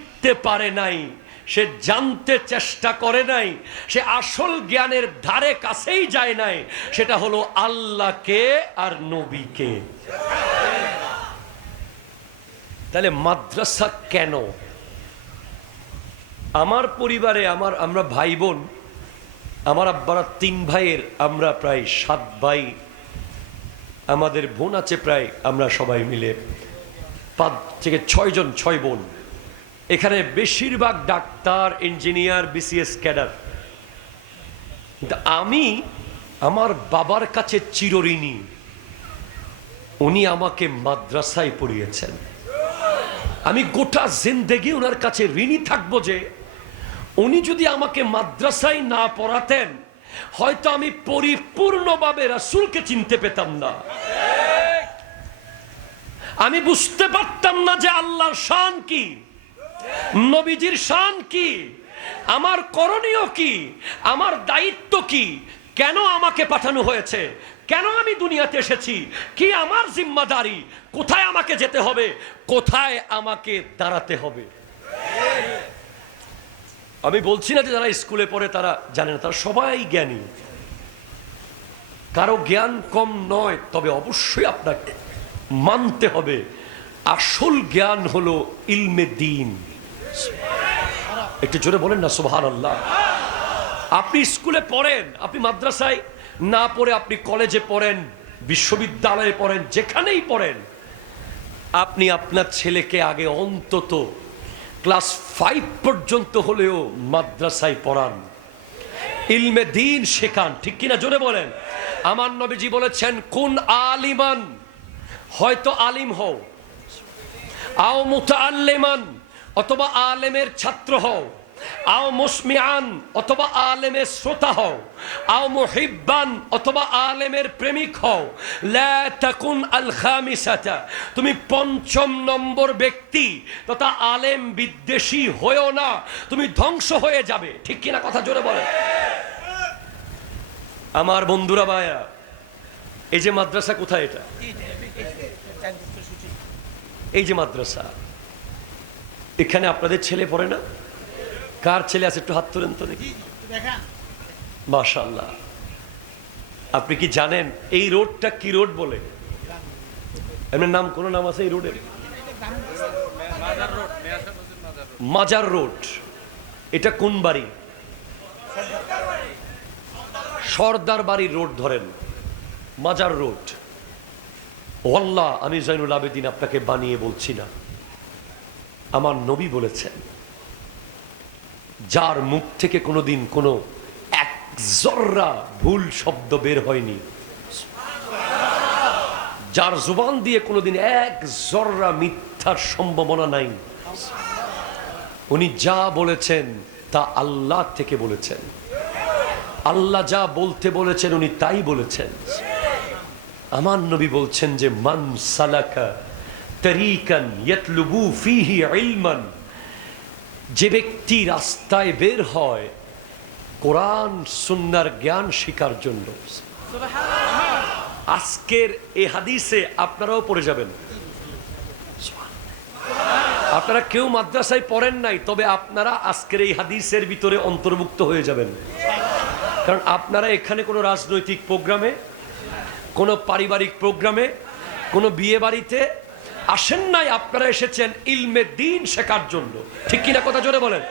শিখতে পারে নাই। সে জানতে চেষ্টা করে নাই। সে আসল জ্ঞানের ধারে কাছেই যায় নাই। সেটা হলো আল্লাহকে আর নবীকে। তাহলে মাদ্রাসা কেন? আমার পরিবারে আমার, আমরা ভাই বোন আমার আব্বারা তিন ভাইয়ের, আমরা প্রায় সাত ভাই। আমাদের বোন আছে প্রায়, আমরা সবাই মিলে পাঁচ থেকে ছয়জন, ছয় বোন। এখানে বেশিরভাগ ডাক্তার, ইঞ্জিনিয়ার বিসিএস ক্যাডার। আমি আমার বাবার কাছে চিরঋণী। উনি আমাকে মাদ্রাসায় পড়িয়েছেন। আমি গোটা জিন্দেগি ওনার কাছে ঋণী থাকব যে, উনি যদি আমাকে মাদ্রাসায় না পড়াতেন, হয়তো আমি পরিপূর্ণভাবে রাসুলকে চিনতে পেতাম না। আমি বুঝতে পারতাম না যে আল্লাহর শান কি। নবীজির শান কি? আমার করণীয় কি? আমার দায়িত্ব কি? কেন আমাকে পাঠানো হয়েছে? কেন আমি দুনিয়াতে এসেছি? কি আমার জিম্মাদারি? কোথায় আমাকে যেতে হবে? কোথায় আমাকে দাঁড়াতে হবে? আমি বলছি না যে যারা স্কুলে পড়ে তারা জানে না, তারা সবাই জ্ঞানী। কারও জ্ঞান কম নয়, তবে অবশ্যই আপনাকে মানতে হবে। আসল জ্ঞান হলো ইলমে দিন। একটু জোরে বলেন না সোহান আল্লাহ আপনি স্কুলে পড়েন, আপনি মাদ্রাসায় না পড়ে আপনি কলেজে পড়েন, বিশ্ববিদ্যালয়ে পড়েন, যেখানেই পড়েন, আপনি আপনার ছেলেকে আগে অন্তত ক্লাস ফাইভ পর্যন্ত হলেও মাদ্রাসায় পড়ান। ইলমে দিন শেখান, ঠিক কিনা জোরে বলেন? আমার নবীজি বলেছেন, কোন আলিমান? হয়তো আলিম হও। আও মুতাআল্লিমান, অথবা আলেমের ছাত্র হও। আও মুসমিয়ান অথবা আলেমের শ্রোতা হও। আও মুহিব্বান, অথবা আলেমের প্রেমিক হও। লা তাকুন আল খামিসাতা, তুমি পঞ্চম নম্বর ব্যক্তি, তথা আলেম বিদ্বেষী হয়েও না, তুমি ধ্বংস হয়ে যাবে। ঠিক কিনা কথা জোরে বলে আমার বন্ধুরা ভাইয়া, এই যে মাদ্রাসা কোথায় এটা? এই যে মাদ্রাসা, এখানে আপনাদের ছেলে পড়ে না? কার ছেলে আছে একটু হাত তোলেন তো দেখি। মাশাল্লাহ আপনি কি জানেন এই রোডটা কি রোড বলে? এমনি নাম, কোনো নাম আছে এই রোডের মাজার রোড। এটা কোন বাড়ি? সর্দার বাড়ির রোড ধরেন। মাজার রোড। ওয়াল্লাহ, আমি জৈনুল আবেদিন আপনাকে বানিয়ে বলছি না। আমার নবী বলেছেন, যার মুখ থেকে কোনোদিন কোনো এক জর্রা ভুল শব্দ বের হয়নি, যার জুবান দিয়ে কোনোদিন এক জর্রা মিথ্যার সম্ভাবনা নাই, উনি যা বলেছেন তা আল্লাহ থেকে বলেছেন। আল্লাহ যা বলতে বলেছেন, উনি তাই বলেছেন। আমার নবী বলছেন যে, মান সালাকা তরিকান ইয়াতলুবু ফিহি ইলমান। যে ব্যক্তি রাস্তায় বের হয়, কোরআন, সুন্নার জ্ঞান শিকার জন্য। আজকের এই হাদিসে আপনারাও পড়ে যাবেন। আপনারা কেউ মাদ্রাসায় পড়েন নাই, তবে আপনারা আজকের এই হাদিসের ভিতরে অন্তর্ভুক্ত হয়ে যাবেন। কারণ আপনারা এখানে কোনো রাজনৈতিক প্রোগ্রামে কোনো পারিবারিক প্রোগ্রামে, কোনো বিয়ে বাড়িতে আসেন নাই, আপনারা এসেছেন ইলমে দিন শেখার জন্য। ঠিক কিনা কথা জোরে বলেন?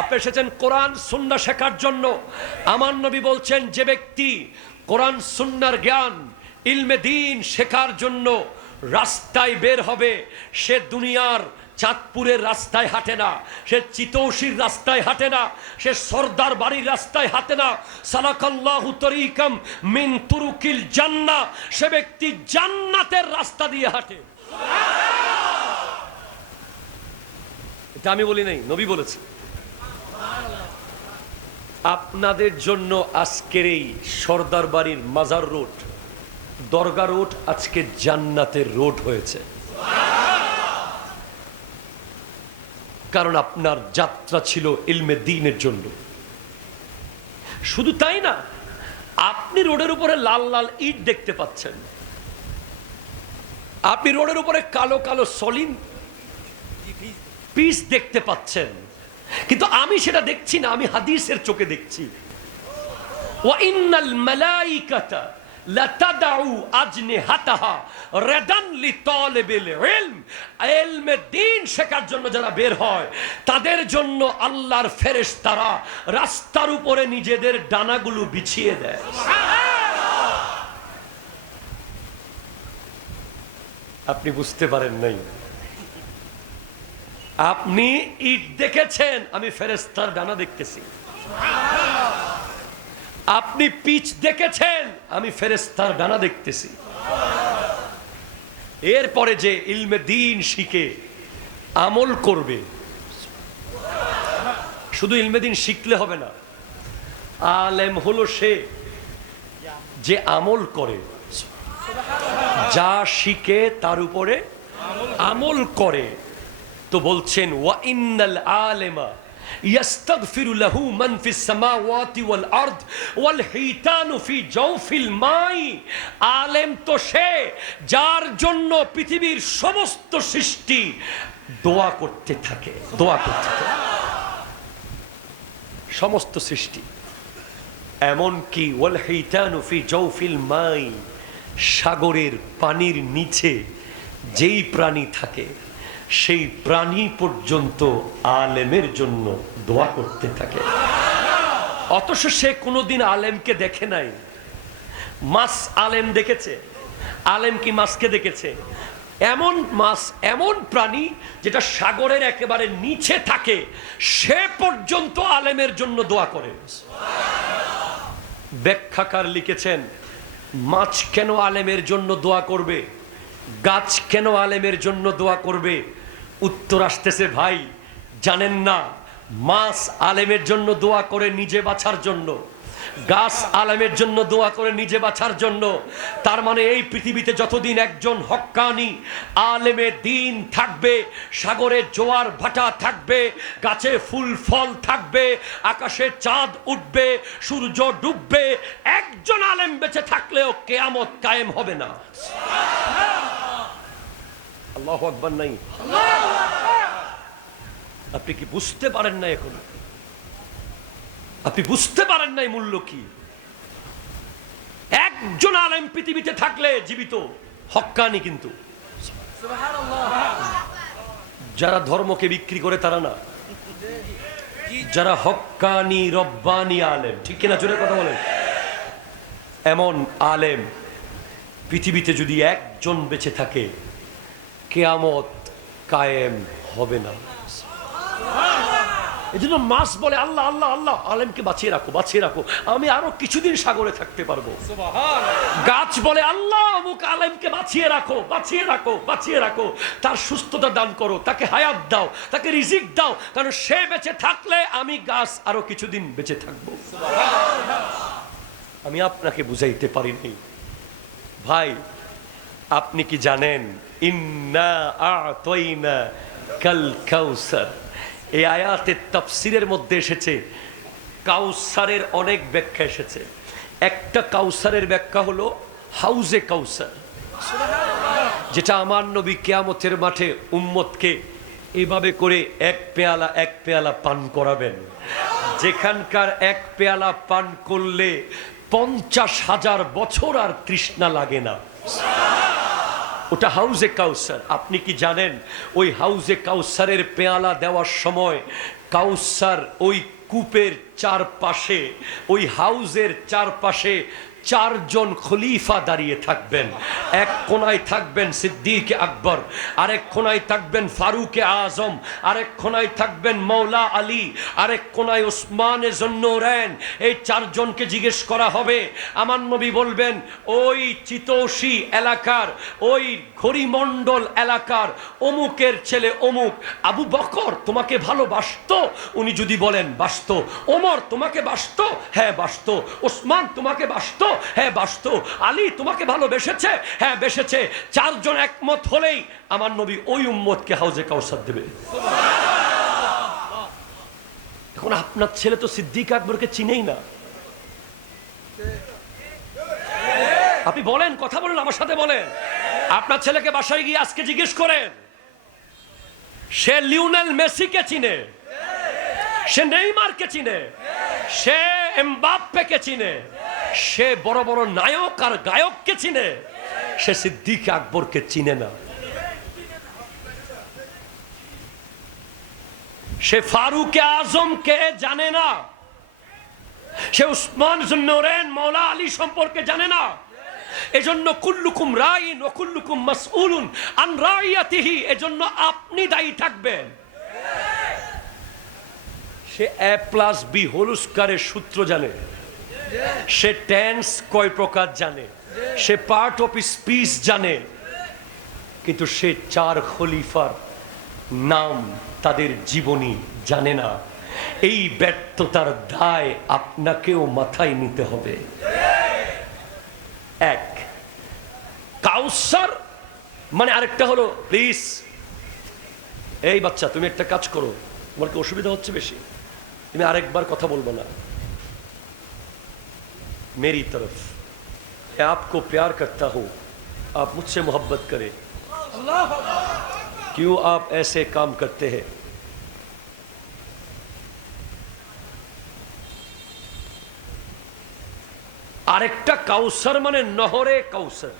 আপনি এসেছেন কোরআন, সুন্না শেখার জন্য। আমার নবী বলছেন, যে ব্যক্তি কোরআন, সুন্নার জ্ঞান, ইলমে দিন শেখার জন্য রাস্তায় বের হবে, সে দুনিয়ার চাঁদপুরের রাস্তায় হাঁটে না, সে চিতৌসির রাস্তায় হাঁটে না, সে সর্দার বাড়ির রাস্তায় হাঁটে না। সালাকাল্লাহু মিন তুরুকিল জান্নাহ সে ব্যক্তি জান্নাতের রাস্তা দিয়ে হাঁটে। এটা আমি বলি নাই, নবী বলেছে। আপনাদের জন্য আজকের এই সর্দার বাড়ির মাজার রোড, দরগা রোড আজকে জান্নাতের রোড হয়েছে। কারণ আপনার যাত্রা ছিল ইলমে দিনের জন্য। শুধু তাই না, আপনি রোডের উপরে লাল লাল ইট দেখতে পাচ্ছেন। আপনি রোডের উপরে কালো কালো সলিন পিস দেখতে পাচ্ছেন। কিন্তু আমি সেটা দেখছি না, আমি হাদিসের চোখে দেখছি। ওয়াইন্নাল মালাইকাতা দ্বীন শেখার জন্য যারা বের হয়, তাদের জন্য আল্লাহর রাস্তার উপরে নিজেদের ডানাগুলো বিছিয়ে দেয়। আপনি বুঝতে পারেন নাই। আপনি ইট দেখেছেন, আমি ফেরেস্তার ডানা দেখতেছি। আপনি পিচ দেখেছেন আমি ফেরেস্তার ডানা দেখতেছি। এরপরে যে ইলমে দিন শিখে, আমল করবে, শুধু ইলমে দিন শিখলে হবে না, আলেম হলো সে যে আমল করে, যা শিখে তার উপরে আমল করে। তো বলছেন, ওয়া ইন্নাল আলেমা يستغفر له من في السماوات والارض والحيتان في جوف الماء আলেম তো সে যার জন্য পৃথিবীর সমস্ত সৃষ্টি দোয়া করতে থাকে দোয়া করতে থাকে সমস্ত সৃষ্টি এমনকি ওয়াল হিতানু ফি জৌফিল মাই সাগরের পানির নিচে যেই প্রাণী থাকে সেই প্রাণী পর্যন্ত আলেমের জন্য দোয়া করতে থাকে। অথচ সে কোনোদিন আলেমকে দেখে নাই। মাছ আলেম দেখেছে। আলেম কি মাছকে দেখেছে? এমন মাছ এমন প্রাণী যেটা সাগরের একেবারে নিচে থাকে, সে পর্যন্ত আলেমের জন্য দোয়া করে। ব্যাখ্যাকার লিখেছেন, মাছ কেন আলেমের জন্য দোয়া করবে? গাছ কেন আলেমের জন্য দোয়া করবে? উত্তর আসতেছে, ভাই, জানেন না, মাছ আলেমের জন্য দোয়া করে নিজে বাঁচার জন্য। গাছ আলেমের জন্য দোয়া করে নিজে বাঁচার জন্য। তার মানে এই পৃথিবীতে যতদিন একজন হক্কানি আলেমে দিন থাকবে, সাগরে জোয়ার ভাটা থাকবে, গাছে ফুল ফল থাকবে, আকাশে চাঁদ উঠবে, সূর্য ডুববে, একজন আলেম বেঁচে থাকলেও কেয়ামত কায়েম হবে না। আল্লাহ আকবর নাই। আপনি কি বুঝতে পারেন না এখন? আপনি বুঝতে পারেন নাই মূল্য কি? একজন আলেম পৃথিবীতে থাকলে জীবিত হক্কানি কিন্তু। যারা ধর্মকে বিক্রি করে তারা না। যারা হক্কানি রব্বানি আলেম। ঠিক কিনা জোরে কথা বলেন? এমন আলেম পৃথিবীতে যদি একজন বেঁচে থাকে কেয়ামত কায়েম হবে না। এই জন্য মাস বলে আল্লাহ আল্লাহ আল্লাহ, আলেমকে বাঁচিয়ে রাখো বাঁচিয়ে রাখো। আমি আরও কিছুদিন সাগরে থাকতে পারব। গাছ বলে আল্লাহ, অমুক আলেমকে বাঁচিয়ে রাখো বাঁচিয়ে রাখো বাঁচিয়ে রাখো। তার সুস্থতা দান করো, তাকে হায়াত দাও, তাকে রিজিক দাও, কারণ সে বেঁচে থাকলে আমি গাছ আরও কিছুদিন বেঁচে থাকব। আমি আপনাকে বুঝাইতে পারিনি। ভাই, আপনি কি জানেন ইন্না আতইনা কাল কাউসার এই আয়াতের তাফসিরের মধ্যে এসেছে, কাউসারের অনেক ব্যাখ্যা এসেছে। একটা কাউসারের ব্যাখ্যা হলো হাউজে কাউসার। যেটা আমার নবী কেয়ামতের মাঠে উম্মতকে এভাবে করে এক পেয়ালা এক পেয়ালা পান করাবেন। যেখানকার এক পেয়ালা পান করলে পঞ্চাশ হাজার বছর আর তৃষ্ণা লাগে না। ওটা হাউজে কাউসার। আপনি কি জানেন, ওই হাউজে কাউসারের পেয়ালা দেওয়ার সময় কাউসার ওই কূপের চারপাশে, ওই হাউজের চারপাশে চারজন খলিফা দাঁড়িয়ে থাকবেন। এক কোনায় থাকবেন সিদ্দিক আকবর, আরেক কোনায় থাকবেন ফারুকে আজম, আরেক কোনায় থাকবেন মৌলা আলী, আরেক কোনায় ওসমানে জন্নুরেন এই চারজনকে জিজ্ঞেস করা হবে, আমার নবী বলবেন, ওই চিতৌসী এলাকার, ওই ঘড়িমণ্ডল এলাকার অমুকের ছেলে অমুক, আবু বকর তোমাকে ভালোবাসত? উনি যদি বলেন, বাসত। ওমর, তোমাকে বাসত? হ্যাঁ বাসত। ওসমান, তোমাকে বাসত? হ্যাঁ বাসত, আলী তোমাকে ভালোবেসেছে। হ্যাঁ বেসেছে। চারজন একমত হলেই আমার নবী ওই উম্মতকে হাউজে কাউসার দেবে। এখন আপনার ছেলে তো সিদ্দিক আকবরকে চিনেই না। আপনি বলেন, কথা বলেন, আমার সাথে বলেন। আপনার ছেলেকে বাসায় গিয়ে আজকে জিজ্ঞেস করেন, সে লিওনেল মেসিকে চিনে? সে নেইমারকে চিনে? সে এমবাপ্পেকে চিনে? সে বড় বড় নায়ক আর গায়ককে চিনে। সে সিদ্দিক আকবরকে চিনে না। সে ফারুক আজমকে জানে না। সে উসমান জুন্নরেন মৌলা আলী সম্পর্কে জানে না। এজন্য কুল্লুকুম রাইন ও কুল্লুকুম মাসউলুন আন রাইয়াতিহি, এজন্য আপনি দায়ী থাকবেন। সে এ প্লাস বি হোলুস্কারের সূত্র জানে। সে টেন্স কয় প্রকার জানে। সে পার্ট অফ স্পিচ জানে। কিন্তু সে চার খলিফার নাম তাদের জীবনী জানে না। এই ব্যর্থতার দায় আপনাকেও মাথায় নিতে হবে। এক, কাউসার মানে আরেকটা হলো প্লিজ এই বাচ্চা, তুমি একটা কাজ করো, তোমার কি অসুবিধা হচ্ছে বেশি? তুমি আরেকবার কথা বলব না। मेरी तरफ मैं आपको प्यार करता हूं आप मुझसे मोहब्बत करें क्यों आप ऐसे काम करते हैं আরেকটা কাউসার মানে নহরে কাউসার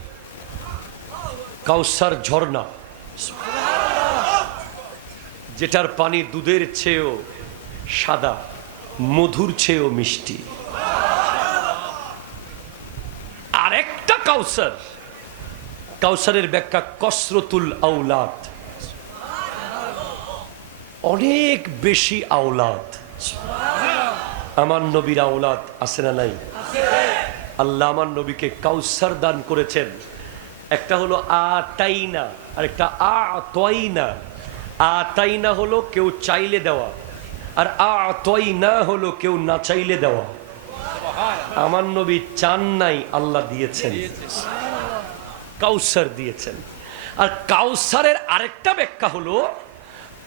কাউসার ঝর্ণা যেটার পানি দুধের চেয়েও সাদা মধুর চেয়েও মিষ্টি কাউসার। কাউসারের ব্যাখ্যা কসরতুল আউলাদ অনেক বেশি আওলাদ। আমার নবীর আওলাদ আছে না নাই? আল্লাহ আমার নবীকে কাউসার দান করেছেন। একটা হলো আটাইনা আর একটা আ তয়না আটাইনা হলো কেউ চাইলে দেওয়া, আর আ তয়না হলো কেউ না চাইলে দেওয়া। আমার নবী চান নাই, আল্লাহ দিয়েছেন। কাউসার দিয়েছেন। আর কাউসারের আরেকটা ব্যাখ্যা হলো,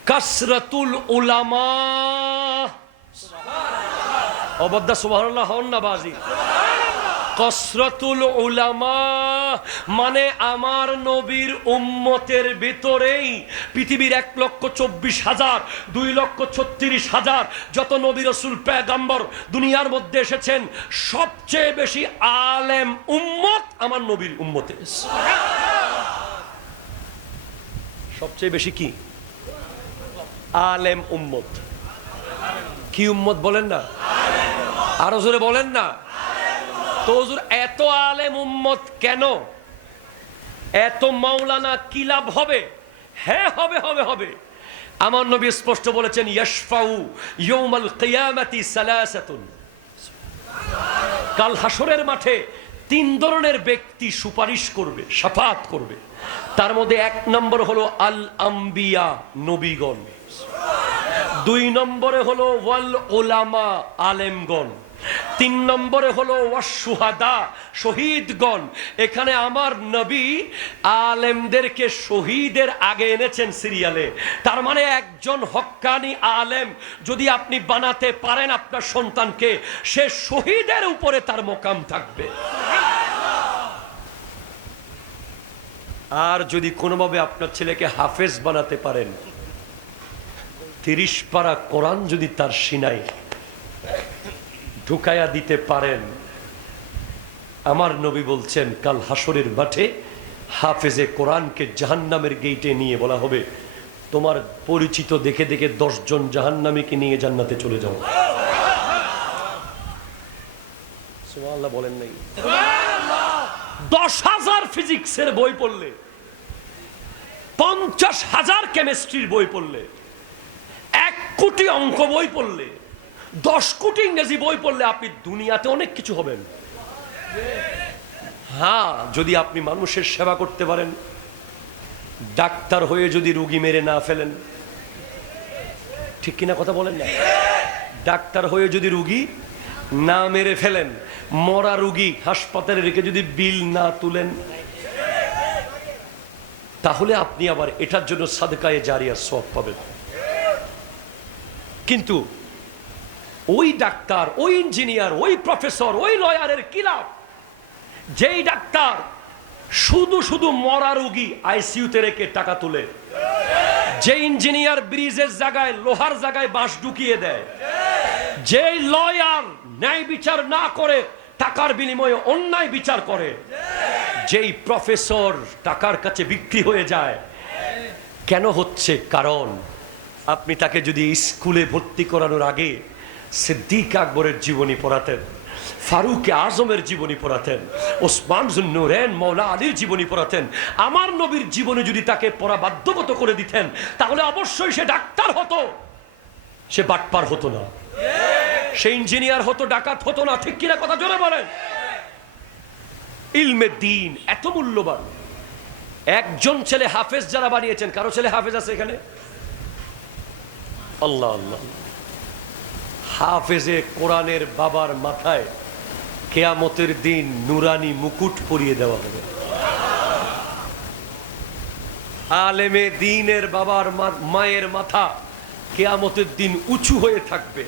কাসরাতুল উলামা। অবদ্দা সুবহানাল্লাহ হন না বাজি। কসরতুল উলামা মানে আমার নবীর উম্মতের ভিতরেই পৃথিবীর এক লক্ষ চব্বিশ হাজার, দুই লক্ষ ছত্রিশ হাজার যত নবী রসুল পেগাম্বর দুনিয়ার মধ্যে এসেছেন, সবচেয়ে বেশি আলেম উম্মত আমার নবীর উম্মতে। সবচেয়ে বেশি কি? আলেম উম্মত। কি উম্মত বলেন না? আরও জোরে বলেন না? তো এত আলেম উম্মত কেন? এত মাওলানা কি লাভ হবে? হ্যাঁ হবে হবে হবে। আমার নবী স্পষ্ট বলেছেন, ইয়াশফাউ ইয়ৌমাল কিয়ামাতি সালাসাতুন। কাল হাসরের মাঠে তিন ধরনের ব্যক্তি সুপারিশ করবে, সাফাত করবে। তার মধ্যে এক নম্বর হলো আল আম্বিয়া, নবীগণ। দুই নম্বরে হলো ওয়াল ওলামা আলেমগণ। তিন নম্বরে হলো ওয়াসুহাদা শহীদগণ। এখানে আমার নবী আলেমদেরকে শহীদের আগে এনেছেন সিরিয়ালে। তার মানে একজন হক্কানি আলেম যদি আপনি বানাতে পারেন আপনার সন্তানকে, সে শহীদের উপরে তার মোকাম থাকবে। আর যদি কোনোভাবে আপনার ছেলেকে হাফেজ বানাতে পারেন, তিরিশ পারা কোরআন যদি তার সিনাই ঢুকায়া দিতে পারেন। আমার নবী বলছেন, কাল হাসরের মাঠে হাফেজে কোরআনকে জাহান্নামের গেইটে নিয়ে বলা হবে। তোমার পরিচিত দেখে দেখে দশজন জাহান্নামীকে নিয়ে জান্নাতে চলে যাও। সুবহানাল্লাহ বলেন নাই। দশ হাজার ফিজিক্সের বই পড়লে, পঞ্চাশ হাজার কেমিস্ট্রির বই পড়লে, এক কোটি অঙ্ক বই পড়লে দশ কোটি ইংরেজি বই পড়লে আপনি দুনিয়াতে অনেক কিছু হবেন। হ্যাঁ যদি আপনি মানুষের সেবা করতে পারেন, ডাক্তার হয়ে যদি রুগী মেরে না ফেলেন। ঠিক কিনা কথা বলেন না? ডাক্তার হয়ে যদি রুগী না মেরে ফেলেন, মরা রুগী হাসপাতালে রেখে যদি বিল না তুলেন, তাহলে আপনি আবার এটার জন্য সাদকায়ে জারিয়ার সব পাবেন। কিন্তু ওই ডাক্তার, ওই ইঞ্জিনিয়ার, ওই প্রফেসর, ওই লয়ারের কি লাভ? যেই ডাক্তার শুধু শুধু মরা রুগী আইসিইউতে রেখে টাকা তুলে। যে ইঞ্জিনিয়ার ব্রিজের জায়গায়, লোহার জায়গায় বাঁশ ঢুকিয়ে দেয়। যে লয়ার ন্যায় বিচার না করে, টাকার বিনিময়ে অন্যায় বিচার করে। যেই প্রফেসর টাকার কাছে বিক্রি হয়ে যায়। কেন হচ্ছে? কারণ আপনি তাকে যদি স্কুলে ভর্তি করানোর আগে সিদ্দিক আকবরের জীবনী পড়াতেন, ফারুক আজমের জীবনী পড়াতেন, ওসমান জুন্নুরেন মৌলা আলীর জীবনী পড়াতেন। আমার নবীর জীবনে যদি তাকে পড়া বাধ্যগত করে দিতেন, তাহলে অবশ্যই সে ডাক্তার হতো। সে বাটপার হতো না। সে ইঞ্জিনিয়ার হতো, ডাকাত হতো না। ঠিক কিনা কথা জোরে বলেন। ইলমে দিন এত মূল্যবান। একজন ছেলে হাফেজ যারা বানিয়েছেন, কারও ছেলে হাফেজ আছে এখানে? আল্লাহ আল্লাহ। হাফেজে কোরআনের বাবার মাথায় কেয়ামতের দিন নুরানি মুকুট পরিয়ে দেওয়া হবে। আলেমে দিনের বাবার মায়ের মাথা কেয়ামতের দিন উঁচু হয়ে থাকবে,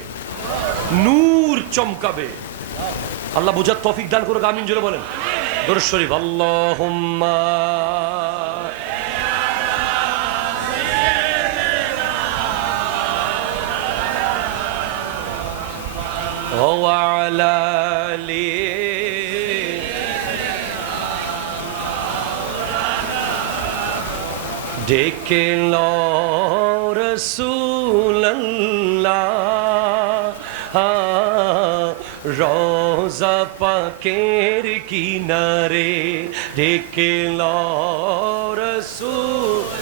নূর চমকাবে। আল্লাহ বুঝার তফিক দান করে গামিন জুড়ে বলেন। দরুদ শরীফ وعلى آله دیکھو رسول اللہ ہاں، روزہ پاکیر کی نارے۔ دیکھو رسول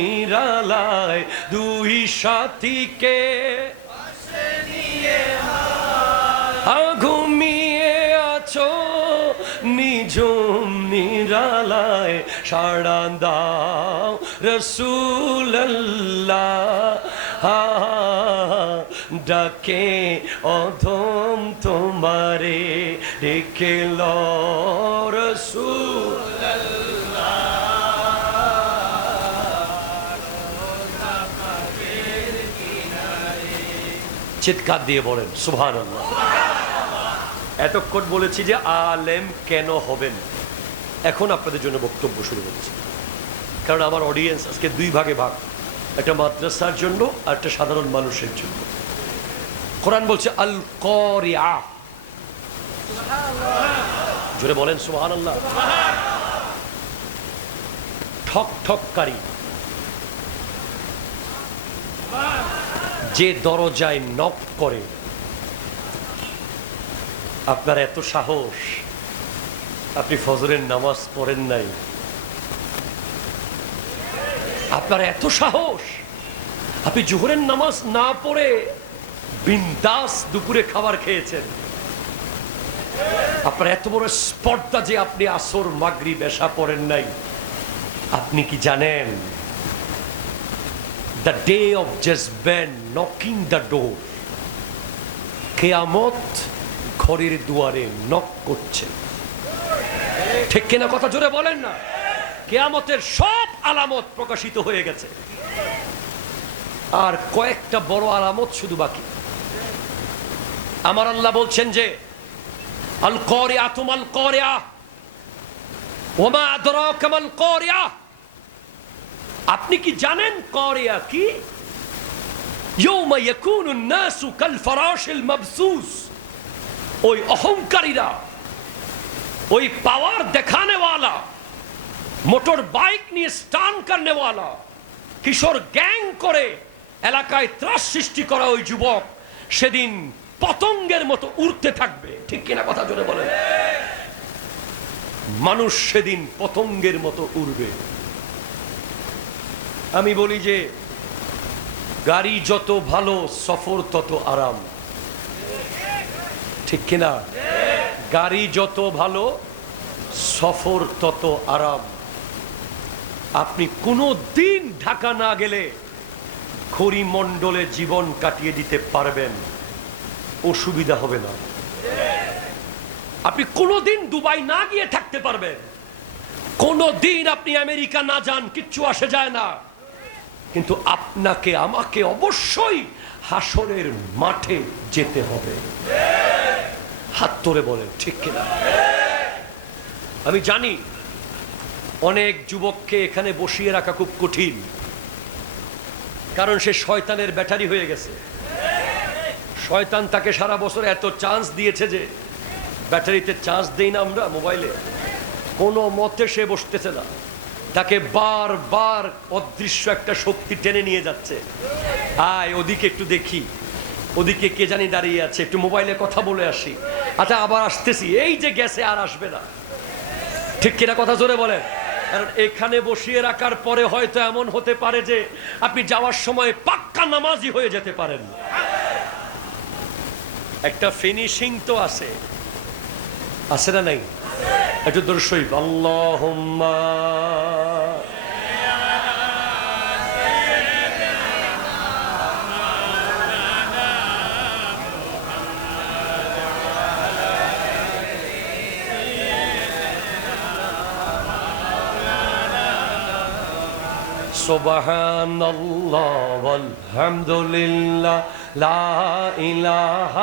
নিরালায় দুই সাথীকে ঘুমিয়ে আছো নিঝুম নিরালায় সাড়া দাও রসুল্লাহ ডাকে অধম তোমারে, ডেকে ল রসুল। চিৎকার দিয়ে বলেন সুভান এতক্ষণ বলেছি যে আলেম কেন হবেন? এখন আপনাদের জন্য বক্তব্য শুরু করছি। কারণ আমার অডিয়েন্স আজকে দুই ভাগে ভাগ। একটা মাদ্রাসার জন্য আর একটা সাধারণ মানুষের জন্য। কোরআন বলছে আল করিয়া জোরে বলেন সুহান আল্লাহ ঠক ঠককারী যে দরজায় নক করে। আপনার এত সাহস, আপনি ফজরের নামাজ পড়েন নাই। আপনার এত সাহস, আপনি জোহরের নামাজ না পড়ে বিন্দাস দুপুরে খাবার খেয়েছেন। আপনার এত বড় স্পর্ধা যে আপনি আসর মাগরি বেশা পড়েন নাই। আপনি কি জানেন? দ্য ডে অফ জাজবেন নকিং দ্য ডোর কেয়ামত ঘরের দুয়ারে নক করছে। ঠিক কিনা কথা জোরে বলেন না? কেয়ামতের সব আলামত প্রকাশিত হয়ে গেছে। আর কয়েকটা বড় আলামত শুধু বাকি। আমার আল্লাহ বলছেন যে আল করিয়া তুমাল করিয়া ওমা আদরাকামাল করিয়া আপনি কি জানেন করিয়া কি? কিশোর গ্যাং করে এলাকায় ত্রাস সৃষ্টি করা ওই যুবক সেদিন পতঙ্গের মতো উড়তে থাকবে। ঠিক কিনা কথা জোরে বলেন? মানুষ সেদিন পতঙ্গের মতো উড়বে। আমি বলি যে, গাড়ি যত ভালো, সফর তত আরাম। ঠিক কিনা? গাড়ি যত ভালো, সফর তত আরাম। আপনি কোনো দিন ঢাকা না গেলে খড়িমণ্ডলে জীবন কাটিয়ে দিতে পারবেন। অসুবিধা হবে না। আপনি কোনোদিন দুবাই না গিয়ে থাকতে পারবেন। কোনোদিন আপনি আমেরিকা না যান, কিচ্ছু আসে যায় না। কিন্তু আপনাকে, আমাকে অবশ্যই হাসরের মাঠে যেতে হবে। হাত ধরে বলেন, ঠিক কিনা? আমি জানি অনেক যুবককে এখানে বসিয়ে রাখা খুব কঠিন, কারণ সে শয়তানের ব্যাটারি হয়ে গেছে। শয়তান তাকে সারা বছর এত চান্স দিয়েছে যে ব্যাটারিতে চার্জ দেই না আমরা মোবাইলে। কোনো মতে সে বসতেছে না। তাকে বারবার অদৃশ্য একটা শক্তি টেনে নিয়ে যাচ্ছে। আয়, ওদিকে একটু দেখি। ওদিকে কে জানি দাঁড়িয়ে আছে, একটু মোবাইলে কথা বলে আসি। আচ্ছা আবার আসতেছি। এই যে গেছে, আর আসবে না। ঠিক কিনা কথা জোরে বলেন? কারণ এখানে বসিয়ে রাখার পরে হয়তো এমন হতে পারে যে আপনি যাওয়ার সময় পাক্কা নামাজি হয়ে যেতে পারেন। একটা ফিনিশিং তো আছে। আছে না নাই? একটু দর্শই আল্লাহ سبحان الله والحمد لله لا إله